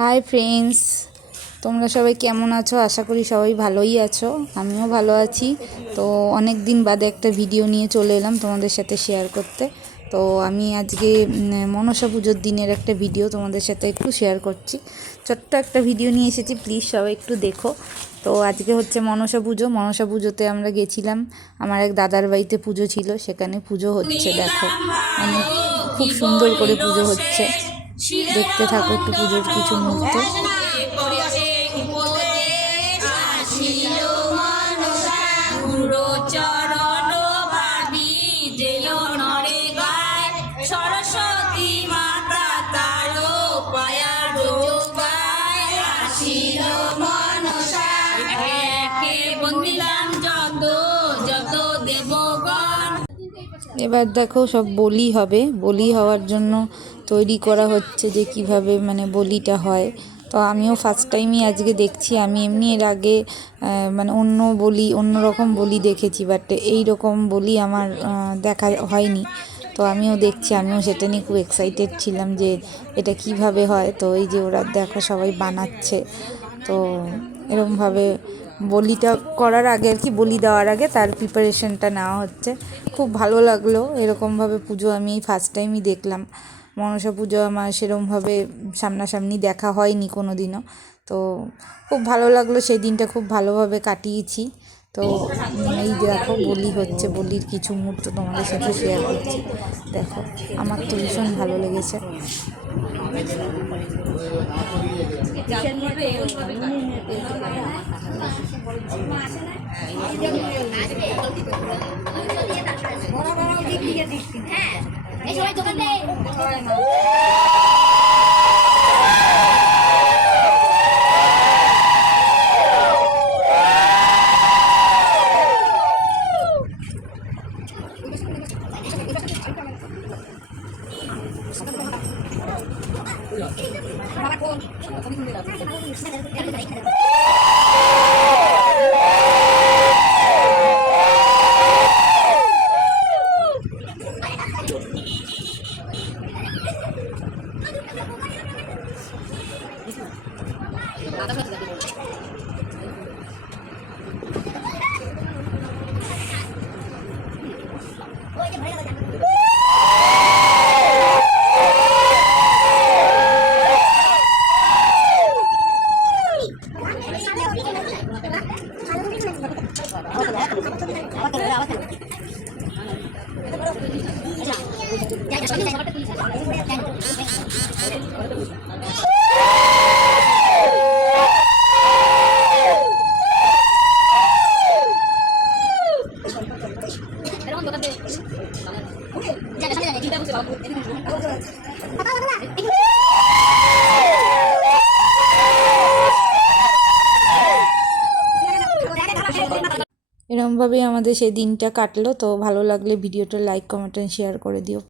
Hi friends, তোমরা সবাই কেমন আছো? আশা করি সবাই ভালোই আছো। আমিও ভালো আছি। তো অনেক দিন বাদে একটা ভিডিও নিয়ে চলে এলাম তোমাদের সাথে শেয়ার করতে। তো আমি আজকে মনসা পুজোর দিনের একটা ভিডিও তোমাদের সাথে একটু শেয়ার করছি। ছোট্ট একটা ভিডিও নিয়ে এসেছি, প্লিজ সবাই একটু দেখো। তো আজকে হচ্ছে মনসা পুজো। মনসা পুজোতে আমরা গেছিলাম, আমার এক দাদার বাড়িতে পুজো ছিল, সেখানে পুজো হচ্ছে। দেখো, খুব সুন্দর করে পুজো হচ্ছে। দেখতে থাকো একটু পুজোর কিছু মুহূর্ত। সরস্বতী মাতা তারো পায়া আসিল মনসা একে বন্দিলাম যত যত দেবগণ। এবার দেখো সব বলি হবে। বলি হওয়ার জন্য তৈরি করা হচ্ছে, যে কিভাবে মানে বলিটা হয়। তো আমিও ফার্স্ট টাইমই আজকে দেখছি। আমি এমনি এর আগে মানে অন্য রকম বলি দেখেছি, বাট এই রকম বলি আমার দেখা হয়নি। তো আমিও দেখছি, আমিও সেটা নিয়ে খুব এক্সাইটেড ছিলাম যে এটা কিভাবে হয়। তো এই যে ওরা দেখো সবাই বানাচ্ছে। তো এরকমভাবে বলিটা করার আগে আর কি, বলি দেওয়ার আগে তার প্রিপারেশনটা নেওয়া হচ্ছে। খুব ভালো লাগলো। এরকমভাবে পুজো আমি এই ফার্স্ট টাইমই দেখলাম। মনসা পুজো আমার সেরকমভাবে সামনাসামনি দেখা হয়নি কোনো দিনও। তো খুব ভালো লাগলো, সেই দিনটা খুব ভালোভাবে কাটিয়েছি। তো এই দেখো বলি হচ্ছে, বলির কিছু মুহূর্ত তোমাদের সাথে শেয়ার করছি। দেখো, আমার তো ভীষণ ভালো লেগেছে। এরকমভাবেই আমাদের সেই দিনটা কাটলো। তো ভালো লাগলে ভিডিওটা লাইক, কমেন্ট, শেয়ার করে দিও।